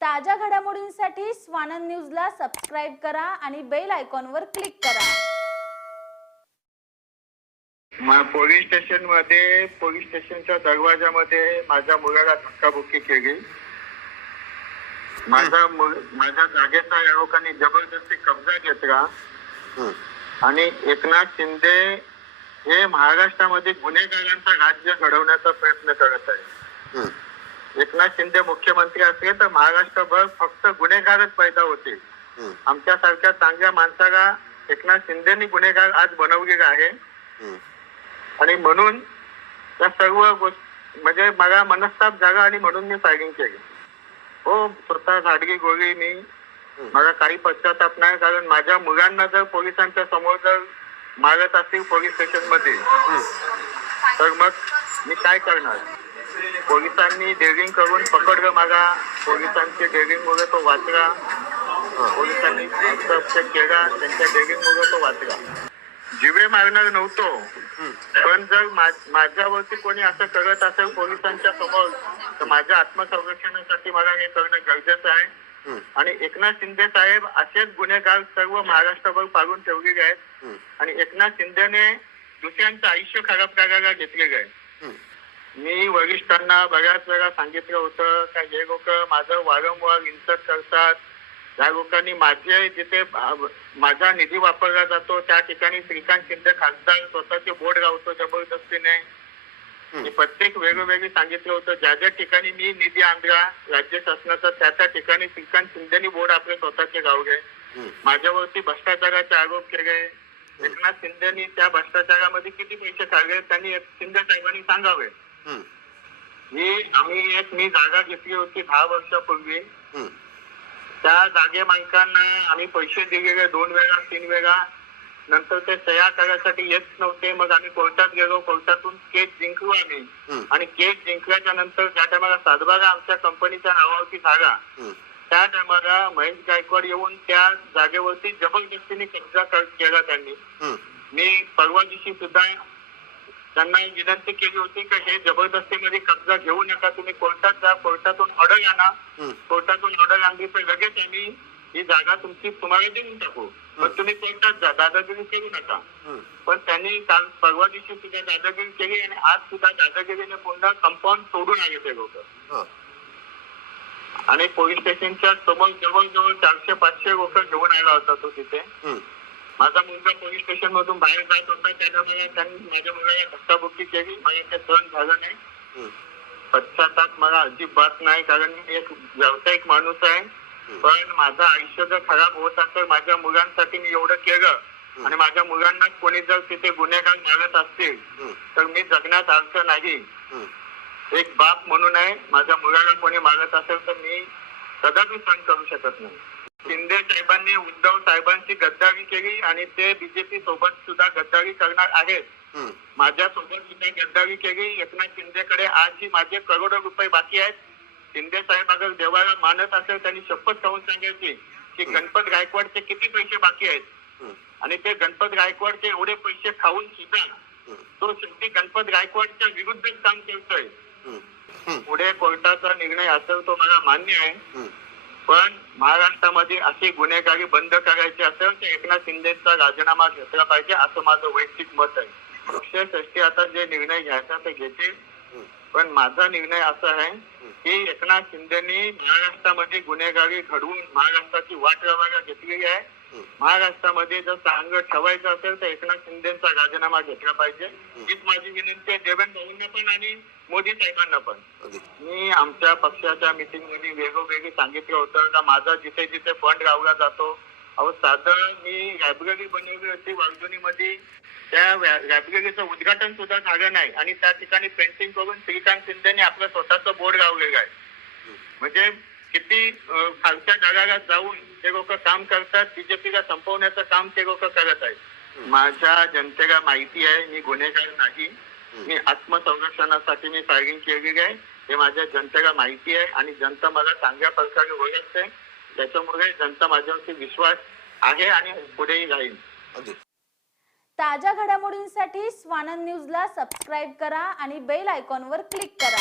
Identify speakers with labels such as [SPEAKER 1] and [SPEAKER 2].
[SPEAKER 1] ताज्या घडामोडींसाठी स्वानंद न्यूजला सबस्क्राईब करा आणि बेल आयकॉनवर क्लिक करा.
[SPEAKER 2] म- पोलीस स्टेशनमध्ये पोलीस स्टेशनच्या दरवाजामध्ये माझ्या मुलाला धक्काबुक्की केली. माझा मुल- माझ्या जागेचा या लोकांनी जबरदस्ती कब्जा घेतला. आणि एकनाथ शिंदे हे महाराष्ट्रामध्ये गुन्हेगारांचं राज्य घडवण्याचा प्रयत्न करत आहे एकनाथ शिंदे मुख्यमंत्री असले तर महाराष्ट्रभर फक्त गुन्हेगारच पैदा होते. आमच्यासारख्या चांगल्या माणसाला एकनाथ शिंदेनी गुन्हेगार आज बनवलेला आहे. आणि म्हणून या सर्व गोष्ट म्हणजे मला मनस्ताप झाला आणि म्हणून मी फायरिंग केली. हो स्वतः झाडगी गोळी मी. मला काही पश्चाताप नाही कारण माझ्या मुलांना जर पोलिसांच्या समोर जर मारत असतील पोलीस स्टेशनमध्ये तर मग मी काय करणार? पोलिसांनी डेअरिंग करून पकडलं मला पोलिसांचे डेअरिंग मुळे तो वाचला पोलिसांनी हस्तक्षेप केला. त्यांच्या डेअरिंग मुळे तो वाचला जिवे मारणार नव्हतो. पण जर माझ्यावरती कोणी असं करत असेल पोलिसांच्या समोर तर माझ्या आत्मसंरक्षणासाठी मला हे करणं गरजेचं आहे. आणि एकनाथ शिंदे साहेब असेच गुन्हेगार सर्व महाराष्ट्रभर पाडून ठेवलेले आहेत. आणि एकनाथ शिंदेने दुसऱ्यांचं आयुष्य खराब करायला घेतलेलं आहे. मी वरिष्ठांना बऱ्याच वेळा सांगितलं होतं का हे लोक माझं वारंवार इन्सर्ट करतात. या लोकांनी माझे जिथे माझा निधी वापरला जातो त्या ठिकाणी श्रीकांत शिंदे खासदार स्वतःचे बोर्ड लावतो जबरदस्तीने. मी प्रत्येक वेगवेगळी सांगितलं होतं ज्या ज्या ठिकाणी मी निधी आणला राज्य शासनाचा त्या त्या ठिकाणी श्रीकांत शिंदेनी बोर्ड आपले स्वतःचे गावले माझ्यावरती भ्रष्टाचाराचे आरोप केले. एकनाथ शिंदेनी त्या भ्रष्टाचारामध्ये किती पैसे काढले त्यांनी शिंदे साहेबांनी सांगावे.
[SPEAKER 3] हं,
[SPEAKER 2] आम्ही एक मी जागा घेतली होती दहा वर्षापूर्वी. त्या जागे मालकांना आम्ही पैसे दिलेले दोन वेळा तीन वेळा. नंतर ते सह्या करायसाठी येत नव्हते. मग आम्ही कोर्टात गेलो. कोर्टातून केस जिंकलो आम्ही. आणि केस जिंकल्याच्या नंतर ज्या टायमाला सातबारा आमच्या कंपनीच्या नावावरती
[SPEAKER 3] हं,
[SPEAKER 2] त्या टायमाला महेश गायकवाड येऊन त्या जागेवरती जबरदस्तीने कब्जा केला त्यांनी. मी परवा दिवशी सुद्धा त्यांना विनंती केली होती की हे जबरदस्तीमध्ये कब्जा घेऊ नका तुम्ही कोर्टात जा कोर्टातून ऑर्डर आणा कोर्टातून ऑर्डर आणली तर लगेच आम्ही ही जागा तुमची तुम्हाला देऊन टाकू. पण तुम्ही कोर्टात जा दादागिरी करू नका. पण त्यांनी काल परवा दिवशी सुद्धा दादागिरी केली आणि आज सुद्धा दादागिरीने पुन्हा कंपाऊंड सोडून आले ते लोक. आणि पोलीस स्टेशनच्या समोर जवळजवळ चारशे पाचशे लोक घेऊन आला होता तो तिथे. माझा मुलगा पोलीस स्टेशन मधून बाहेर जात होता. त्याला मला त्यांनी माझ्या मुलाला धक्काबुक्की केली. मला ते सहन झालं नाही. पश्चाताप मला अजिबात नाही कारण मी एक व्यावसायिक माणूस आहे. पण माझं आयुष्य जर खराब होत असेल माझ्या मुलांसाठी मी एवढं केलं आणि माझ्या मुलांना कोणी जर तिथे गुन्हेगार मारत असतील तर मी जगण्यात अर्थ नाही. एक बाप म्हणून आहे माझ्या मुलाला कोणी मारत असेल तर मी कदापि सहन करू शकत नाही. शिंदे साहेबांनी उद्धव साहेबांची गद्दारी केली आणि ते बीजेपी सोबत सुद्धा गद्दारी करणार आहेत. माझ्या सोबत सुद्धा गद्दारी केली. एकनाथ शिंदेकडे आजही माझे करोडो रुपये बाकी आहेत. शिंदे साहेब अगर देवाला मानत असेल त्यांनी शपथ खाऊन सांगायची की गणपत गायकवाडचे किती पैसे बाकी आहेत?
[SPEAKER 3] हं,
[SPEAKER 2] आणि ते गणपत गायकवाडचे एवढे पैसे खाऊन सुद्धा तो शेवटी गणपत गायकवाडच्या विरुद्ध काम करतोय. पुढे कोर्टाचा निर्णय असेल तो मला मान्य आहे. पण महाराष्ट्रामध्ये असे गुन्हेगारी बंद करायचे असेल तर एकनाथ शिंदेचा राजीनामा घेतला पाहिजे असं माझं वैयक्तिक मत आहे. पक्षश्रेष्ठी आता जे निर्णय घ्यायचा ते घेतील. पण माझा निर्णय असा आहे की एकनाथ शिंदेनी महाराष्ट्रामध्ये गुन्हेगारी घडवून महाराष्ट्राची वाट लावायला घेतलेली आहे. महाराष्ट्रामध्ये जर चांगलं ठेवायचं असेल तर एकनाथ शिंदेचा राजीनामा घेतला पाहिजे. हीच माझी विनंती आहे. देवेंद्र भाऊंना पण आणि मोदी साहेबांना पण. मी आमच्या पक्षाच्या मिटिंगमध्ये वेगवेगळी सांगितलं होतं का माझा जिथे जिथे फंड लावला जातो. अहो साधं मी लायब्ररी बनवली होती वालदुनीमध्ये त्या लायब्ररीचं उद्घाटन सुद्धा झालं नाही. आणि त्या ठिकाणी पेंटिंग करून श्रीकांत शिंदेने आपलं स्वतःचं बोर्ड लावलेलं आहे. म्हणजे किती खालच्या जगाला जाऊन ते लोक काम करतात बीजेपीला संपवण्याचं काम ते लोक करत आहेत. माझ्या जनतेला माहिती आहे मी गुन्हेगार नाही. मी आत्मसंरक्षणासाठी मी फायरिंग केलेली आहे. हे माझ्या जनतेला माहिती आहे आणि जनता मला चांगल्या प्रकारे ओळखते. त्याच्यामुळे जनता माझ्यावरती विश्वास आहे आणि पुढेही राहील
[SPEAKER 1] ताज्या घडामोडींसाठी स्वानंद न्यूजला सबस्क्राईब करा आणि बेल आयकॉनवर क्लिक करा.